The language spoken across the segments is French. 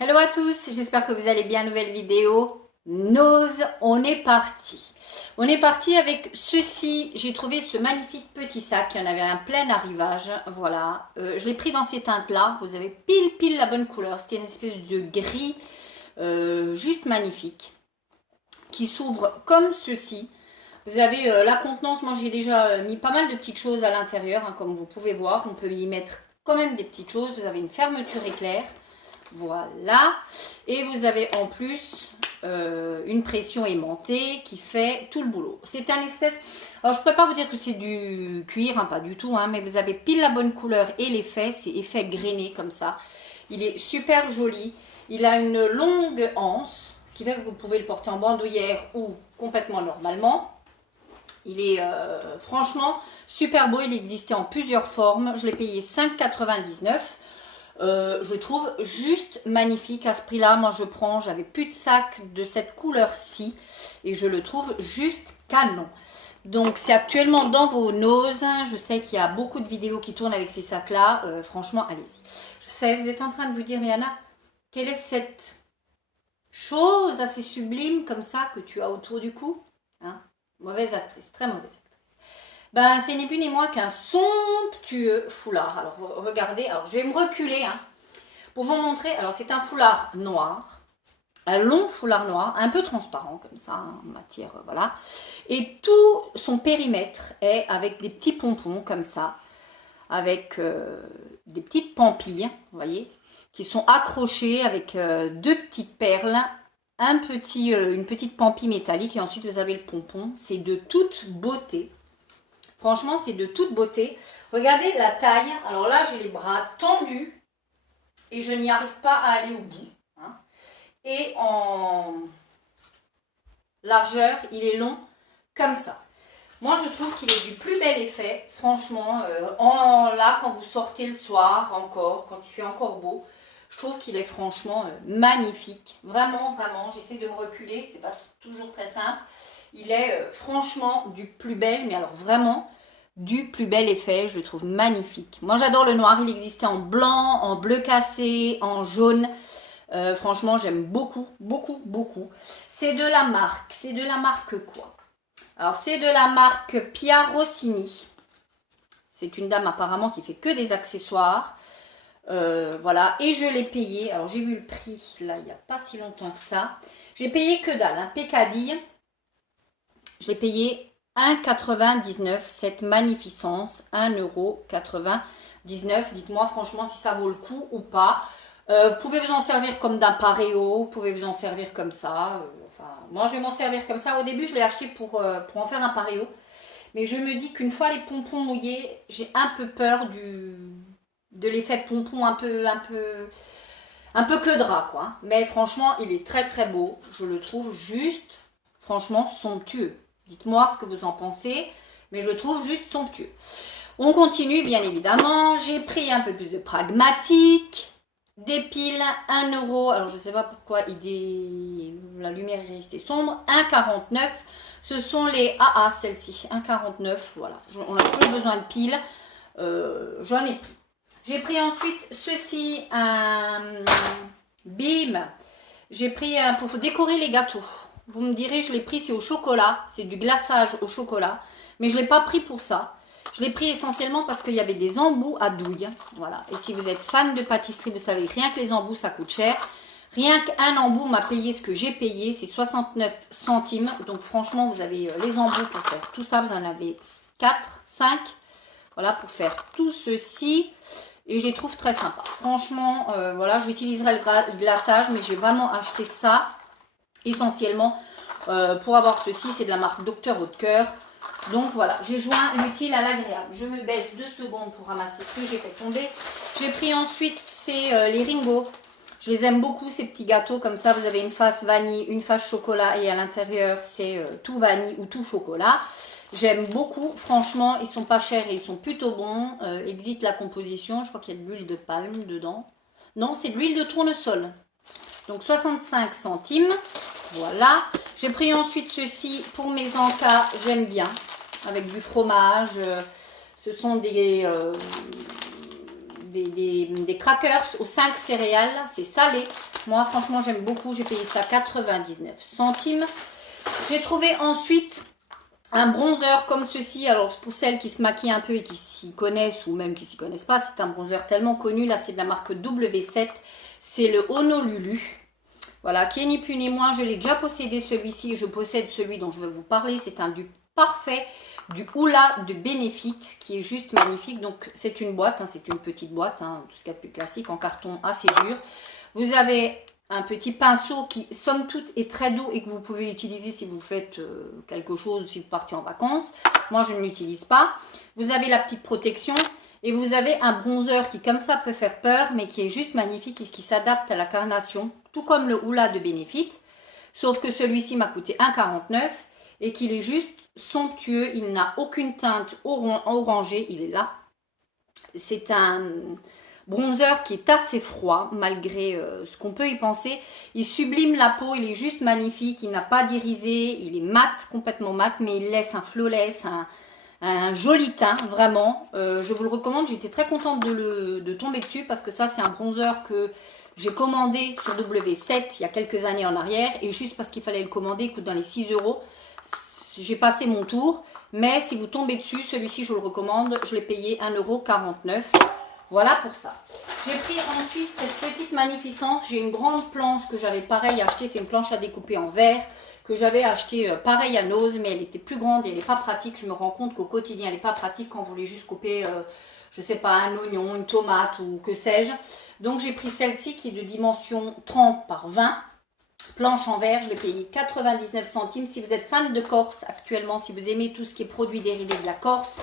Hello à tous, j'espère que vous allez bien. Nouvelle vidéo, Nose, on est parti. On est parti avec ceci, j'ai trouvé ce magnifique petit sac, il y en avait un plein arrivage, voilà. Je l'ai pris dans ces teintes-là, vous avez pile la bonne couleur, c'était une espèce de gris juste magnifique, qui s'ouvre comme ceci. Vous avez la contenance, moi j'ai déjà mis pas mal de petites choses à l'intérieur, hein, comme vous pouvez voir, on peut y mettre quand même des petites choses. Vous avez une fermeture éclair. Voilà. Et vous avez en plus une pression aimantée qui fait tout le boulot. C'est un espèce... Alors, je ne peux pas vous dire que c'est du cuir, hein, pas du tout, hein, mais vous avez pile la bonne couleur et l'effet, c'est effet grainé comme ça. Il est super joli. Il a une longue anse, ce qui fait que vous pouvez le porter en bandoulière ou complètement normalement. Il est franchement super beau. Il existait en plusieurs formes. Je l'ai payé 5,99 €. Je le trouve juste magnifique à ce prix-là. Moi, je prends, j'avais plus de sac de cette couleur-ci et je le trouve juste canon. Donc, c'est actuellement dans vos noses. Je sais qu'il y a beaucoup de vidéos qui tournent avec ces sacs-là. Franchement, allez-y. Je sais, vous êtes en train de vous dire, mais Anna, quelle est cette chose assez sublime comme ça que tu as autour du cou, hein? Mauvaise actrice, très mauvaise actrice. Ben, c'est ni plus ni moins qu'un somptueux foulard. Alors, regardez, alors je vais me reculer hein, pour vous montrer. Alors, c'est un foulard noir, un long foulard noir, un peu transparent comme ça, hein, en matière, voilà. Et tout son périmètre est avec des petits pompons comme ça, avec des petites pampilles, vous voyez, qui sont accrochées avec deux petites perles, une petite pampille métallique et ensuite vous avez le pompon. C'est de toute beauté. Franchement, c'est de toute beauté. Regardez la taille. Alors là, j'ai les bras tendus et je n'y arrive pas à aller au bout. Hein. Et en largeur, il est long comme ça. Moi, je trouve qu'il est du plus bel effet. Franchement, là, quand vous sortez le soir encore, quand il fait encore beau, je trouve qu'il est franchement magnifique. Vraiment, j'essaie de me reculer. C'est pas toujours très simple. Il est franchement du plus bel, mais alors vraiment du plus bel effet. Je le trouve magnifique. Moi, j'adore le noir. Il existait en blanc, en bleu cassé, en jaune. Franchement, j'aime beaucoup. C'est de la marque. C'est de la marque quoi? Alors, c'est de la marque Pia Rossini. C'est une dame apparemment qui fait que des accessoires. Voilà, et je l'ai payé. Alors, j'ai vu le prix, là, il n'y a pas si longtemps que ça. J'ai payé que dalle, un pécadille. Je l'ai payé 1,99 €, cette magnificence. 1,99 €. Dites-moi franchement si ça vaut le coup ou pas. Vous pouvez vous en servir comme d'un pareo, vous pouvez vous en servir comme ça. Enfin, moi, je vais m'en servir comme ça. Au début, je l'ai acheté pour en faire un pareo. Mais je me dis qu'une fois les pompons mouillés, j'ai un peu peur de l'effet pompon un peu que drap, quoi. Mais franchement, il est très beau. Je le trouve juste, franchement, somptueux. Dites-moi ce que vous en pensez, mais je le trouve juste somptueux. On continue, bien évidemment. J'ai pris un peu plus de pragmatique. Des piles, 1 €. Alors, je ne sais pas pourquoi la lumière est restée sombre. 1,49 €. Ce sont les AA, celles-ci. 1,49 €. Voilà. On a toujours besoin de piles. J'en ai pris. J'ai pris ensuite ceci, un bim. J'ai pris pour décorer les gâteaux. Vous me direz, je l'ai pris, c'est au chocolat. C'est du glaçage au chocolat. Mais je ne l'ai pas pris pour ça. Je l'ai pris essentiellement parce qu'il y avait des embouts à douille. Voilà. Et si vous êtes fan de pâtisserie, vous savez, rien que les embouts, ça coûte cher. Rien qu'un embout m'a payé ce que j'ai payé, c'est 69 centimes. Donc franchement, vous avez les embouts pour faire tout ça. Vous en avez 4, 5. Voilà, pour faire tout ceci. Et je les trouve très sympa. Franchement, voilà, j'utiliserai le glaçage, mais j'ai vraiment acheté ça essentiellement pour avoir ceci. C'est de la marque Docteur Haute-Cœur. Donc voilà, j'ai joint l'utile à l'agréable. Je me baisse 2 secondes pour ramasser ce que j'ai fait tomber. J'ai pris ensuite les Ringo. Je les aime beaucoup, ces petits gâteaux. Comme ça, vous avez une face vanille, une face chocolat. Et à l'intérieur, c'est tout vanille ou tout chocolat. J'aime beaucoup. Franchement, ils sont pas chers et ils sont plutôt bons. Exit la composition. Je crois qu'il y a de l'huile de palme dedans. Non, c'est de l'huile de tournesol. Donc 65 centimes. Voilà. J'ai pris ensuite ceci pour mes encas. J'aime bien. Avec du fromage. Ce sont des des crackers aux 5 céréales. C'est salé. Moi, franchement, j'aime beaucoup. J'ai payé ça 99 centimes. J'ai trouvé ensuite un bronzer comme ceci. Alors, pour celles qui se maquillent un peu et qui s'y connaissent ou même qui s'y connaissent pas, c'est un bronzer tellement connu. Là, c'est de la marque W7. C'est le Honolulu. Voilà, qui est ni plus ni moins. Je l'ai déjà possédé celui-ci et je possède celui dont je vais vous parler. C'est un dupe parfait du Hoola de Benefit qui est juste magnifique. Donc, c'est une boîte, hein, c'est une petite boîte, hein, tout ce qu'il y a de plus classique, en carton assez dur. Vous avez un petit pinceau qui, somme toute, est très doux et que vous pouvez utiliser si vous faites quelque chose, si vous partez en vacances. Moi, je ne l'utilise pas. Vous avez la petite protection et vous avez un bronzer qui, comme ça, peut faire peur, mais qui est juste magnifique et qui s'adapte à la carnation, tout comme le Hoola de Benefit. Sauf que celui-ci m'a coûté 1,49 € et qu'il est juste somptueux. Il n'a aucune teinte orangée, il est là. C'est un bronzer qui est assez froid, malgré ce qu'on peut y penser. Il sublime la peau, il est juste magnifique, il n'a pas d'irisé, il est mat, complètement mat, mais il laisse un flawless, un joli teint, vraiment. Je vous le recommande, j'étais très contente de tomber dessus, parce que ça, c'est un bronzer que j'ai commandé sur W7 il y a quelques années en arrière, et juste parce qu'il fallait le commander, il coûte dans les 6 €. J'ai passé mon tour, mais si vous tombez dessus, celui-ci, je vous le recommande, je l'ai payé 1,49 €. Voilà pour ça. J'ai pris ensuite cette petite magnificence. J'ai une grande planche que j'avais pareil acheté. C'est une planche à découper en verre que j'avais acheté pareil à Nose, mais elle était plus grande et elle n'est pas pratique. Je me rends compte qu'au quotidien, elle n'est pas pratique quand vous voulez juste couper, je sais pas, un oignon, une tomate ou que sais-je. Donc j'ai pris celle-ci qui est de dimension 30 par 20. Planche en verre, je l'ai payé 99 centimes. Si vous êtes fan de Corse actuellement, si vous aimez tout ce qui est produits dérivés de la Corse,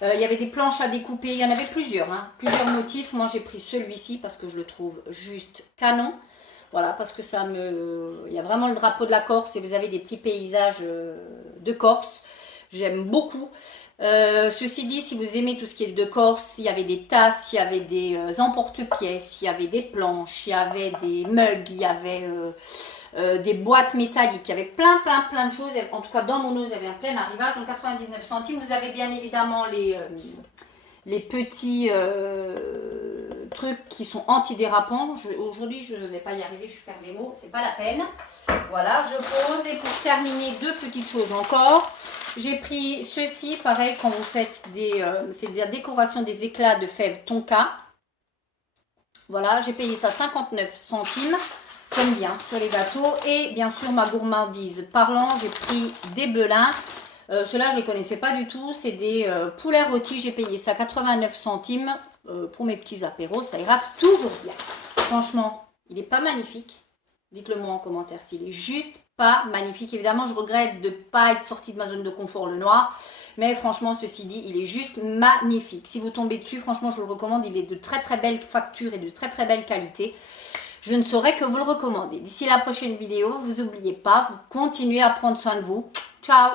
il y avait des planches à découper, il y en avait plusieurs, hein, plusieurs motifs. Moi j'ai pris celui-ci parce que je le trouve juste canon. Voilà, parce que ça me... Il y a vraiment le drapeau de la Corse et vous avez des petits paysages de Corse. J'aime beaucoup. Ceci dit, si vous aimez tout ce qui est de Corse, il y avait des tasses, il y avait des emporte-pièces, il y avait des planches, il y avait des mugs, il y avait des boîtes métalliques, il y avait plein de choses. En tout cas, dans mon Nose, il y avait un plein arrivage, donc 99 centimes. Vous avez bien évidemment les petits trucs qui sont antidérapants. Aujourd'hui, je ne vais pas y arriver, je perds mes mots, c'est pas la peine. Voilà, je pose. Et pour terminer, deux petites choses encore. J'ai pris ceci, pareil, quand vous faites c'est de la décoration des éclats de fèves tonka. Voilà, j'ai payé ça 59 centimes. J'aime bien sur les gâteaux. Et bien sûr, ma gourmandise parlant, j'ai pris des belins. Ceux-là, je ne les connaissais pas du tout. C'est des poulets rôtis. J'ai payé ça 89 centimes pour mes petits apéros. Ça ira toujours bien. Franchement, il n'est pas magnifique. Dites-le moi en commentaire s'il est juste pas magnifique. Évidemment, je regrette de ne pas être sortie de ma zone de confort, le noir. Mais franchement, ceci dit, il est juste magnifique. Si vous tombez dessus, franchement, je vous le recommande. Il est de très belle facture et de très belle qualité. Je ne saurais que vous le recommander. D'ici la prochaine vidéo, vous n'oubliez pas, vous continuez à prendre soin de vous. Ciao!